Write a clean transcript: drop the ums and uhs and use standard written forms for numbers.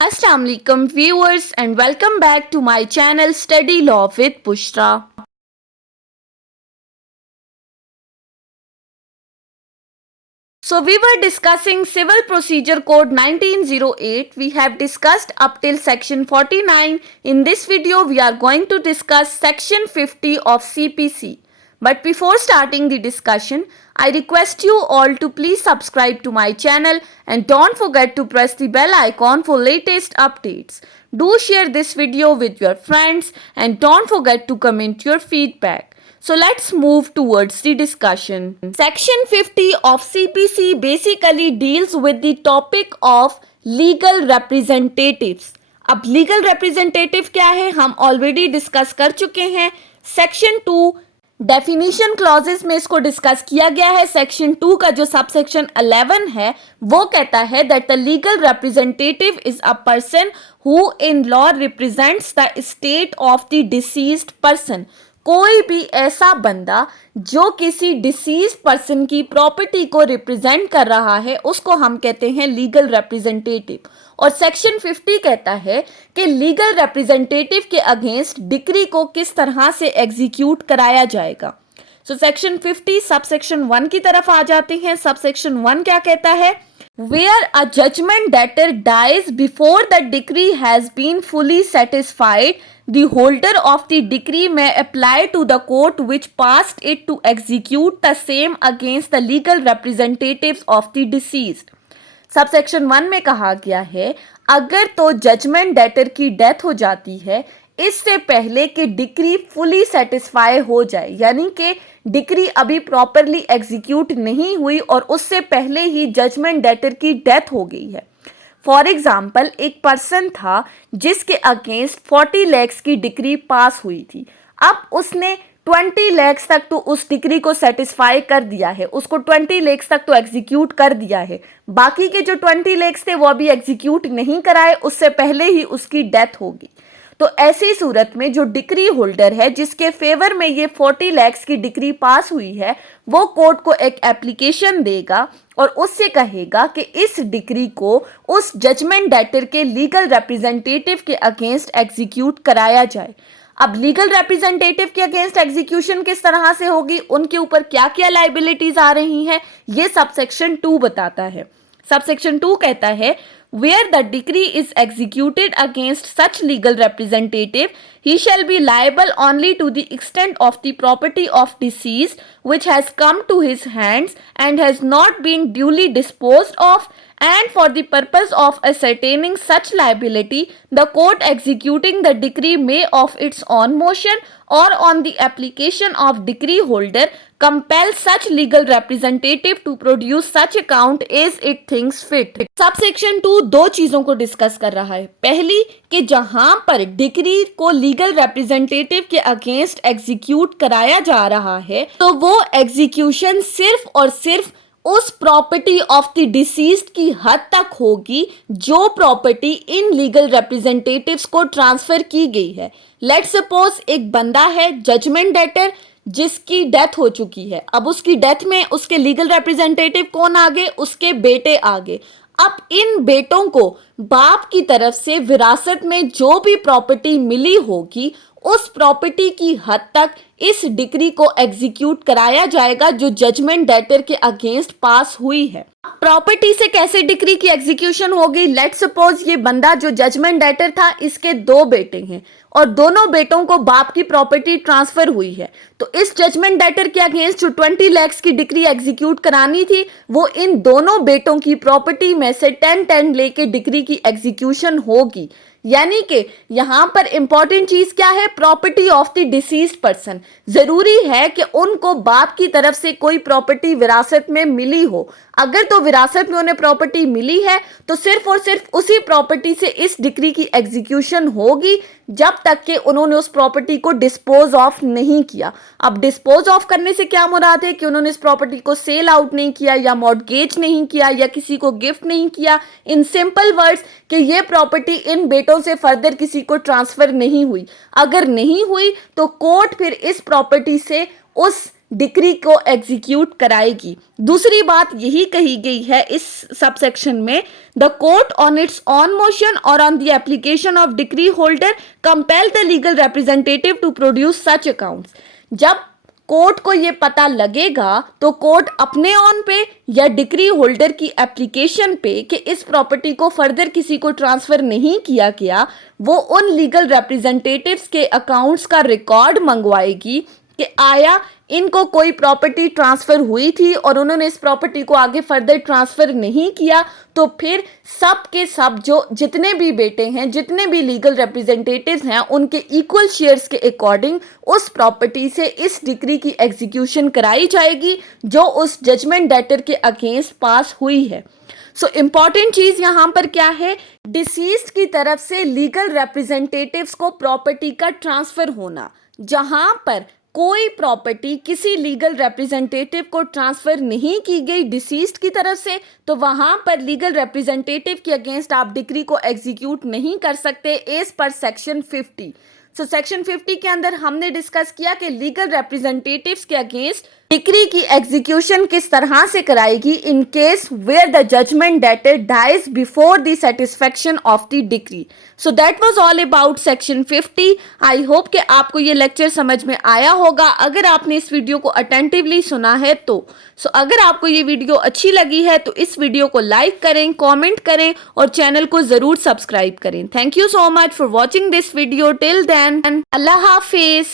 Assalamu alaikum viewers and welcome back to my channel Study Law with Bushra. So we were discussing Civil Procedure Code 1908. We have discussed up till section 49. In this video we are going to discuss section 50 of CPC. But before starting the discussion, I request you all to please subscribe to my channel and don't forget to press the bell icon for latest updates. Do share this video with your friends and don't forget to comment your feedback. So let's move towards the discussion. Section 50 of CPC basically deals with the topic of legal representatives. अब legal representative क्या है हम already discuss कर चुके हैं. Section 2 definition clauses में इसको discuss किया गया है. सेक्शन 2 का जो सबसेक्शन 11 है वो कहता है that the legal representative is a person who in law represents the state of the deceased person. कोई भी ऐसा बंदा जो किसी डिसीज पर्सन की प्रॉपर्टी को रिप्रेजेंट कर रहा है उसको हम कहते हैं लीगल रिप्रेजेंटेटिव. और सेक्शन 50 कहता है कि लीगल रिप्रेजेंटेटिव के अगेंस्ट डिक्री को किस तरह से एग्जीक्यूट कराया जाएगा. सो सेक्शन 50 सबसेक्शन 1 की तरफ आ जाते हैं. सबसेक्शन 1 क्या कहता है? Where a judgment debtor dies before the decree has been fully satisfied, the holder of the decree may apply to the court which passed it to execute the same against the legal representatives of the deceased. Subsection 1 में कहा गया है अगर तो judgement debtor की death हो जाती है इससे पहले कि डिक्री फुली सेटिस्फाई हो जाए, यानी कि डिक्री अभी प्रॉपरली एग्जीक्यूट नहीं हुई और उससे पहले ही जजमेंट डेटर की डेथ हो गई है. फॉर एग्जाम्पल एक पर्सन था जिसके अगेंस्ट 40 lakhs की डिक्री पास हुई थी. अब उसने 20 lakhs तक तो उस डिक्री को सेटिस्फाई कर दिया है, उसको 20 lakhs तक तो एग्जीक्यूट कर दिया है. बाकी के जो 20 lakhs थे वो अभी एग्जीक्यूट नहीं कराए, उससे पहले ही उसकी डेथ होगी. तो ऐसी सूरत में जो डिक्री होल्डर है जिसके फेवर में ये 40 lakhs की डिक्री पास हुई है वो कोर्ट को एक एप्लीकेशन देगा और उससे कहेगा कि इस डिक्री को उस जजमेंट डेटर के लीगल रिप्रेजेंटेटिव के अगेंस्ट एग्जीक्यूट कराया जाए. अब लीगल रिप्रेजेंटेटिव के अगेंस्ट एग्जीक्यूशन किस तरह से होगी, उनके ऊपर क्या क्या लाइबिलिटीज आ रही हैं, ये सबसेक्शन 2 बताता है. सबसेक्शन 2 कहता है where the decree is executed against such legal representative, he shall be liable only to the extent of the property of deceased which has come to his hands and has not been duly disposed of, and for the purpose of ascertaining such liability, the court executing the decree may of its own motion or on the application of decree holder compel such legal representative to produce such account as it thinks fit. Subsection 2 दो चीजों को discuss कर रहा है. पहली कि जहां पर डिक्री को लीगल रिप्रेजेंटेटिव के अगेंस्ट एग्जीक्यूट कराया जा रहा है तो वो एग्जीक्यूशन सिर्फ और सिर्फ उस प्रॉपर्टी ऑफ द डिसीज्ड की हद तक होगी जो प्रॉपर्टी इन लीगल रिप्रेजेंटेटिव्स को ट्रांसफर की गई है. लेट्स सपोज एक बंदा है जजमेंट डेटर जिसकी डेथ हो चुकी है. अब उसकी डेथ में उसके लीगल रिप्रेजेंटेटिव कौन आ गए, उसके बेटे आ गए. अब इन बेटों को बाप की तरफ से विरासत में जो भी प्रॉपर्टी मिली होगी उस प्रॉपर्टी की हद तक इस डिक्री को एग्जीक्यूट कराया जाएगा जो जजमेंट डेटर के अगेंस्ट पास हुई है. प्रॉपर्टी से कैसे डिक्री की एग्जीक्यूशन होगी? लेट्स सपोज ये बंदा जो जजमेंट डेटर था इसके 2 बेटे हैं और दोनों बेटों को बाप की प्रॉपर्टी ट्रांसफर हुई है. तो इस जजमेंट डेटर के अगेंस्ट जो 20 lakhs की डिक्री एग्जीक्यूट करानी थी वो इन दोनों बेटों की प्रॉपर्टी में से 10-10 लेके डिक्री की एग्जीक्यूशन होगी. यानी कि यहां पर इंपॉर्टेंट चीज क्या है? Property of the deceased person. जरूरी है कि उनको बाप की तरफ से कोई प्रॉपर्टी विरासत में मिली हो. अगर तो विरासत में उन्हें प्रॉपर्टी मिली है तो सिर्फ और सिर्फ उसी प्रॉपर्टी से इस डिक्री की एग्जीक्यूशन होगी जब तक कि उन्होंने उस प्रॉपर्टी को डिस्पोज ऑफ नहीं किया. अब डिस्पोज ऑफ करने से क्या मुराद है कि उन्होंने इस प्रॉपर्टी को सेल आउट नहीं किया या मॉर्गेज नहीं किया या किसी को गिफ्ट नहीं किया. इन सिंपल वर्ड्स कि ये प्रॉपर्टी इन बेटों से फर्दर किसी को ट्रांसफर नहीं हुई. अगर नहीं हुई तो कोर्ट फिर इस प्रॉपर्टी से उस डिक्री को एग्जीक्यूट कराएगी। दूसरी बात यही कही गई है इस सबसेक्शन में, the court on its own motion और on the application of decree holder compel the legal representative to produce such accounts. जब कोर्ट को ये पता लगेगा तो कोर्ट अपने ऑन पे या डिक्री होल्डर की एप्लीकेशन पे कि इस प्रॉपर्टी को फर्दर किसी को ट्रांसफर नहीं किया गया, वो उन लीगल रिप्रेजेंटेटिव्स के अकाउंट्स का रिकॉर्ड मंगवाएगी कि आया इनको कोई प्रॉपर्टी ट्रांसफर हुई थी और उन्होंने इस प्रॉपर्टी को आगे फर्दर ट्रांसफर नहीं किया, तो फिर सब के सब जो जितने भी बेटे हैं, जितने भी लीगल रिप्रेजेंटेटिव्स हैं, उनके इक्वल शेयर्स के अकॉर्डिंग उस प्रॉपर्टी से इस डिक्री की एग्जीक्यूशन कराई जाएगी जो उस जजमेंट डेटर के अगेंस्ट पास हुई है। सो इम्पॉर्टेंट चीज यहां पर क्या है, डिसीज्ड की तरफ से लीगल रिप्रेजेंटेटिव्स को प्रॉपर्टी का ट्रांसफर होना। जहां पर कोई प्रॉपर्टी किसी लीगल रिप्रेजेंटेटिव को ट्रांसफर नहीं की गई डिसीज्ड की तरफ से, तो वहां पर लीगल रिप्रेजेंटेटिव के अगेंस्ट आप डिक्री को एग्जीक्यूट नहीं कर सकते as per section 50। So section 50 के अंदर हमने डिस्कस किया कि लीगल रिप्रेजेंटेटिव्स के अगेंस्ट डिक्री की एग्जीक्यूशन किस तरह से कराएगी in case where the judgement debtor dies before the satisfaction of the decree. So that was all about section 50। I hope कि आपको ये लेक्चर समझ में आया होगा अगर आपने इस वीडियो को अटेंटिवली सुना है तो। सो अगर आपको ये वीडियो अच्छी लगी है तो इस वीडियो को लाइक करें, कॉमेंट करें और चैनल को जरूर सब्सक्राइब करें। Thank you so much for watching this video. Till then, Allah Hafiz.